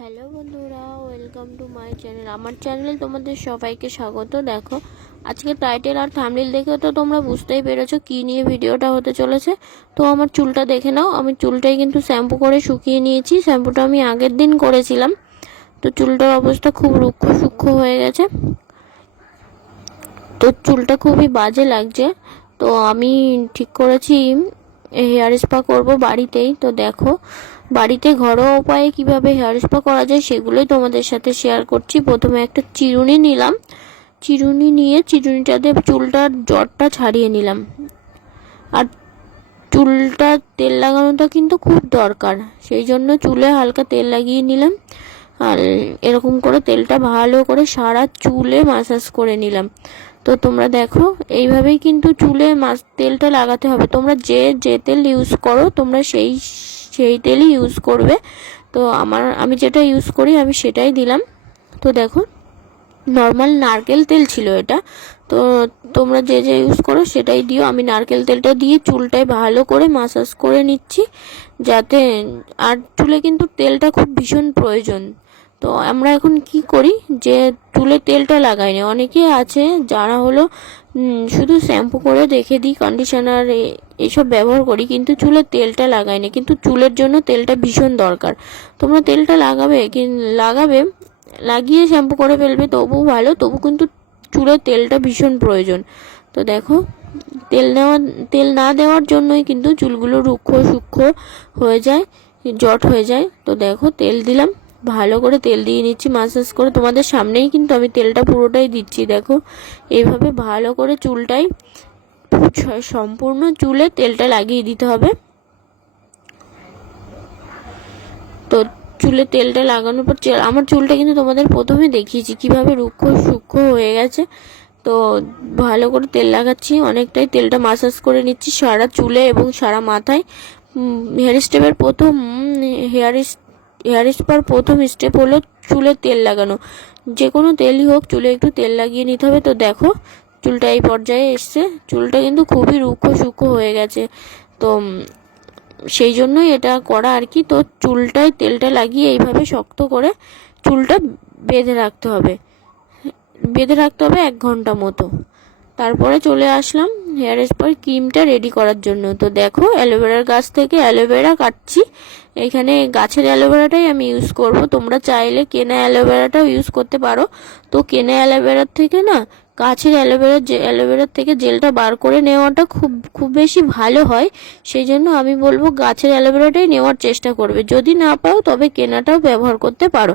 Hello বন্ধুরা, welcome to my channel. আমার চ্যানেলে তোমাদের সবাইকে স্বাগত। দেখো, আজকে টাইটেল আর থাম্বনেল দেখে তো তোমরা বুঝতেই পেরেছো কী নিয়ে ভিডিওটা হতে চলেছে। তো আমার চুলটা দেখে নাও। আমি চুলটাই কিন্তু শ্যাম্পু করে শুকিয়ে নিয়েছি। শ্যাম্পুটা আমি আগের দিন করেছিলাম। তো চুলটার অবস্থা খুব রুক্ষ সূক্ষ্ম হয়ে গেছে। তো চুলটা খুবই বাজে লাগছে। তো আমি ঠিক করেছি হেয়ার স্পা করব বাড়িতেই। তো দেখো, বাড়িতে ঘরোয়া উপায়ে কিভাবে হেয়ার স্পা করা যায় সেগুলোই তোমাদের সাথে শেয়ার করছি। প্রথমে একটা চিরুনি নিলাম। চিরুনি নিয়ে চিরুনিটাতে চুলটার জটটা ছাড়িয়ে নিলাম। আর চুলটা তেল লাগানোটা কিন্তু খুব দরকার, সেই জন্য চুলে হালকা তেল লাগিয়ে নিলাম। আর এরকম করে তেলটা ভালো করে সারা চুলে মাসাজ করে নিলাম। তো তোমরা দেখো, এইভাবেই কিন্তু চুলে তেলটা লাগাতে হবে। তোমরা যে তেল ইউজ করো তোমরা সেই তেলই ইউজ করবে। তো আমি যেটা ইউজ করি আমি সেটাই দিলাম। তো দেখো, নর্মাল নারকেল তেল ছিল এটা। তো তোমরা যে ইউজ করো সেটাই দিও। আমি নারকেল তেলটা দিয়ে চুলটায় ভালো করে মাসাজ করে নিচ্ছি, যাতে আর চুলে কিন্তু তেলটা খুব ভীষণ প্রয়োজন। তো আমরা এখন কি করি, যে চুলে তেলটা লাগাই না। অনেকে আছে যারা হলো শুধু শ্যাম্পু করে রেখে দিই, কন্ডিশনার এইসব ব্যবহার করি, কিন্তু চুলে তেলটা লাগাই না। কিন্তু চুলের জন্য তেলটা ভীষণ দরকার। তোমরা তেলটা লাগাবে, লাগিয়ে শ্যাম্পু করে ফেলবে তবু ভালো, তবু কিন্তু চুলের তেলটা ভীষণ প্রয়োজন। তো দেখো, তেল না দেওয়ার জন্যই কিন্তু চুলগুলো রুক্ষ সূক্ষ্ম হয়ে যায়, জট হয়ে যায়। তো দেখো, তেল দিলাম, ভালো করে তেল দিয়ে নিচ্ছি মাসাজ করে। তোমাদের সামনেই কিন্তু আমি তেলটা পুরোটাই দিচ্ছি। দেখো, এইভাবে ভালো করে চুলটাই সম্পূর্ণ চুলে তেলটা লাগিয়ে দিতে হবে। তো চুলে তেলটা লাগানোর পর আমার চুলটা কিন্তু তোমাদের প্রথমে দেখিয়েছি কিভাবে রুক্ষ সূক্ষ্ম হয়ে গেছে। তো ভালো করে তেল লাগাচ্ছি, অনেকটাই তেলটা মাসাজ করে নিচ্ছি সারা চুলে এবং সারা মাথায়। হেয়ার স্পার প্রথম স্টেপ হলো চুলে তেল লাগানো। যে কোনো তেলই হোক, চুলে একটু তেল লাগিয়ে নিতে হবে। তো দেখো, চুলটা এই পর্যায়ে এসছে। চুলটা কিন্তু খুবই রুক্ষ সূক্ষ্ম হয়ে গেছে। তো সেই জন্যই এটা করা আর কি। তো চুলটায় তেলটা লাগিয়ে এইভাবে শক্ত করে চুলটা বেঁধে রাখতে হবে 1 ঘন্টা মতো। তারপরে চলে আসলাম হেয়ার স্পার ক্রিমটা রেডি করার জন্য। তো দেখো, অ্যালোভেরার গাছ থেকে অ্যালোভেরা কাটছি। এখানে গাছের অ্যালোভেরাটাই আমি ইউজ করব। তোমরা চাইলে কেনা অ্যালোভেরাটাও ইউজ করতে পারো। তো কেনা অ্যালোভেরার থেকে না, গাছের অ্যালোভেরার থেকে জেলটা বার করে নেওয়াটা খুব বেশি ভালো হয়। সেই জন্য আমি বলবো গাছের অ্যালোভেরাটাই নেওয়ার চেষ্টা করবে। যদি না পাও তবে কেনাটাও ব্যবহার করতে পারো।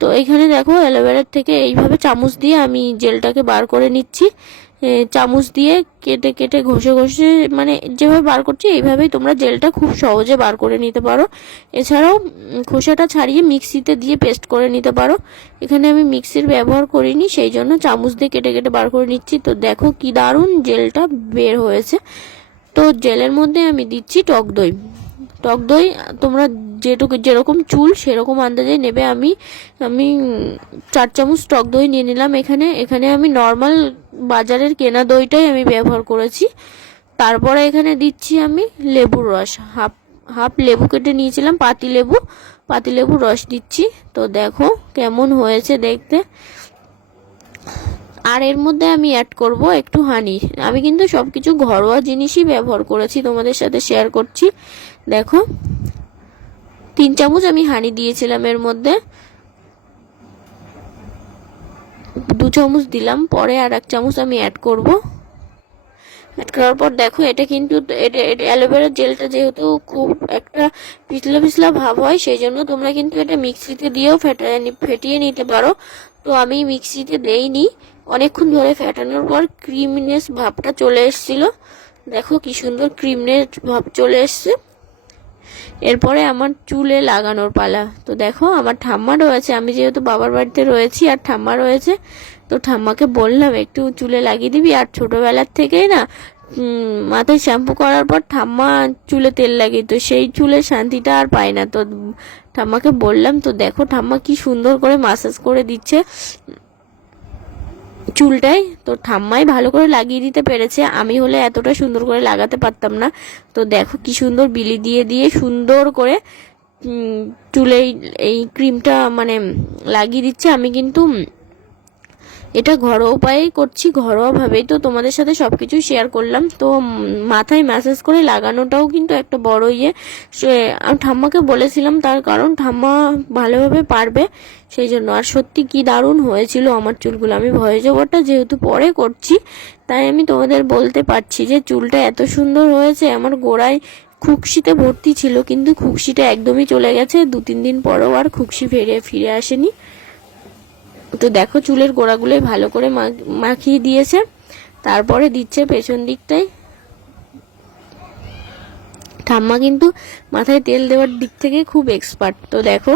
তো এখানে দেখো, অ্যালোভেরার থেকে এইভাবে চামচ দিয়ে আমি জেলটাকে বার করে নিচ্ছি। চামচ দিয়ে কেটে কেটে ঘষে ঘষে, মানে যেভাবে বার করছি এইভাবেই তোমরা জেলটা খুব সহজে বার করে নিতে পারো। এছাড়াও খোসাটা ছাড়িয়ে মিক্সিতে দিয়ে পেস্ট করে নিতে পারো। এখানে আমি মিক্সির ব্যবহার করিনি, সেই জন্য চামচ দিয়ে কেটে কেটে বার করে নিচ্ছি। তো দেখো কি দারুণ জেলটা বের হয়েছে। তো জেলের মধ্যে আমি দিচ্ছি টক দই। টক দই তোমরা যেরকম চুল সেরকম আন্দাজে নেবে। আমি 4 চামচ টক দই নিয়ে নিলাম। এখানে আমি নর্মাল বাজারের কেনা দইটাই আমি ব্যবহার করেছি। তারপরে এখানে দিচ্ছি আমি লেবুর রস। হাফ লেবু কেটে নিয়েছিলাম, পাতিলেবুর রস দিচ্ছি। তো দেখো কেমন হয়েছে দেখতে। আর এর মধ্যে আমি অ্যাড করব একটু হানি। আমি কিন্তু সবকিছু ঘরোয়া জিনিসই ব্যবহার করেছি, তোমাদের সাথে শেয়ার করছি। দেখো, 3 চামচ আমি হানি দিয়েছিলাম, এর মধ্যে 2 চামচ দিলাম। পরে আর 1 চামচ আমি অ্যাড করব। অ্যাড করার পর দেখো, এটা কিন্তু অ্যালোভেরা জেলটা যেহেতু খুব একটা পিছলা পিছলা ভাব হয়, সেই জন্য তোমরা কিন্তু এটা মিক্সিতে দিয়েও ফেটিয়ে নিতে পারো। তো আমি মিক্সিতে দেইনি, অনেকক্ষণ ধরে ফেটানোর পর ক্রিমিনেস ভাবটা চলে এসেছিল। দেখো কি সুন্দর ক্রিমিনেস ভাব চলে এসছে। এরপরে আমার চুলে লাগানোর পালা। তো দেখো, আমার ঠাম্মা রয়েছে, আমি যেহেতু বাবার বাড়িতে রয়েছি আর ঠাম্মা রয়েছে, তো ঠাম্মাকে বললাম একটু চুলে লাগিয়ে দিবি। আর ছোটবেলার থেকেই না, মাথায় শ্যাম্পু করার পর ঠাম্মা চুলে তেল লাগিয়ে, তো সেই চুলের শান্তিটা আর পায় না। তো ঠাম্মাকে বললাম। তো দেখো, ঠাম্মা কি সুন্দর করে মাসাজ করে দিচ্ছে চুলটাই। তো ঠাম্মাই ভালো করে লাগিয়ে দিতে পেরেছে, আমি হলে এতটা সুন্দর করে লাগাতে পারতাম না। তো দেখো কি সুন্দর বিলি দিয়ে সুন্দর করে চুলে এই ক্রিমটা মানে লাগিয়ে দিচ্ছে। আমি কিন্তু এটা ঘরোয়া উপায়ে করছি, ঘরোয়াভাবেই, তো তোমাদের সাথে সবকিছু শেয়ার করলাম। তো মাথায় ম্যাসাজ করে লাগানোটাও কিন্তু একটা বড় আমি ঠাম্মাকে বলেছিলাম, তার কারণ ঠাম্মা ভালোভাবে পারবে সেই জন্য। আর সত্যি কি দারুণ হয়েছিল আমার চুলগুলো। আমি ভয়েস ওভারটা যেহেতু পরে করছি, তাই আমি তোমাদের বলতে পারছি যে চুলটা এত সুন্দর হয়েছে। আমার গোড়ায় খুকশিতে ভর্তি ছিল, কিন্তু খুকশিটা একদমই চলে গেছে। 2-3 দিন পরেও আর খুকশি ফিরে আসেনি। তো দেখো চুলের গোড়াগুলোই ভালো করে মাখিয়ে দিয়েছে, তারপরে দিচ্ছে পেছন দিকটায়। ঠাম্মা কিন্তু মাথায় তেল দেওয়ার দিক থেকে খুব এক্সপার্ট। তো দেখো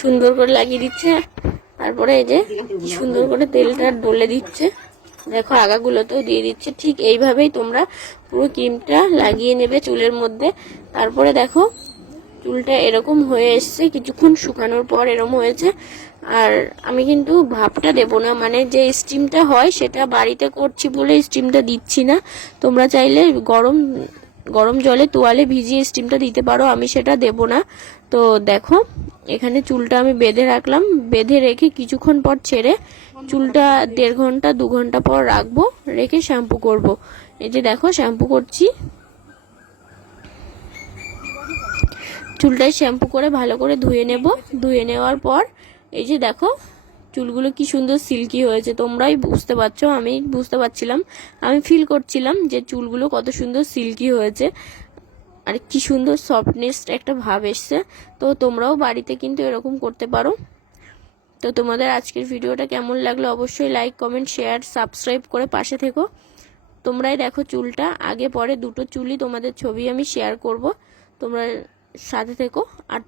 সুন্দর করে লাগিয়ে দিচ্ছে, তারপরে এই যে সুন্দর করে তেলটা ডলে দিচ্ছে। দেখো আগাগুলোতেও দিয়ে দিচ্ছে। ঠিক এইভাবেই তোমরা পুরো ক্রিমটা লাগিয়ে নেবে চুলের মধ্যে। তারপরে দেখো চুলটা এরকম হয়ে এসছে, কিছুক্ষণ শুকানোর পর এরকম হয়েছে। আর আমি কিন্তু ভাপটা দেব না, মানে যে স্টিমটা হয় সেটা বাড়িতে করছি বলে স্টিমটা দিচ্ছি না। তোমরা চাইলে গরম জলে তোয়ালে ভিজিয়ে স্টিমটা দিতে পারো, আমি সেটা দেব না। তো দেখো এখানে চুলটা আমি বেঁধে রাখলাম, বেঁধে রেখে কিছুক্ষণ পর ছেড়ে চুলটা 1.5 ঘন্টা 2 ঘন্টা পর রাখবো, রেখে শ্যাম্পু করব। এই যে দেখো শ্যাম্পু করছি, চুলটাই শ্যাম্পু করে ভালো করে ধুয়ে নেব। ধুয়ে নেওয়ার পর এই যে দেখো চুলগুলো কি সুন্দর সিল্কি হয়েছে। তোমরাই বুঝতে পারছো, আমি বুঝতে পারছিলাম, আমি ফিল করছিলাম যে চুলগুলো কত সুন্দর সিল্কি হয়েছে আর কি সুন্দর সফটনেস একটা ভাব এসছে। তো তোমরাও বাড়িতে কিন্তু এরকম করতে পারো। তো তোমাদের আজকের ভিডিওটা কেমন লাগলো অবশ্যই লাইক, কমেন্ট, শেয়ার, সাবস্ক্রাইব করে পাশে থেকো। তোমরাই দেখো চুলটা আগে পরে দুটো চুলই তোমাদের ছবি আমি শেয়ার করব, তোমরা সাথে থেকো। আর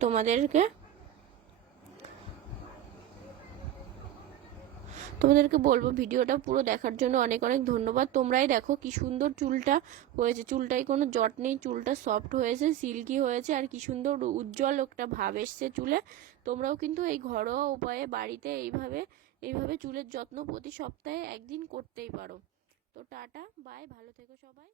তোমাদেরকে বলবো ভিডিওটা পুরো দেখার জন্য অনেক অনেক ধন্যবাদ। তোমরাই দেখো কি সুন্দর চুলটা হয়েছে, চুলটায় কোনো জট নেই, চুলটা সফট হয়েছে, সিল্কি হয়েছে, আর কি সুন্দর উজ্জ্বল একটা ভাব এসছে চুলে। তোমরাও কিন্তু এই ঘরোয়া উপায়ে বাড়িতে এইভাবে চুলের যত্ন প্রতি সপ্তাহে একদিন করতেই পারো। তো টাটা বাই, ভালো থেকো সবাই।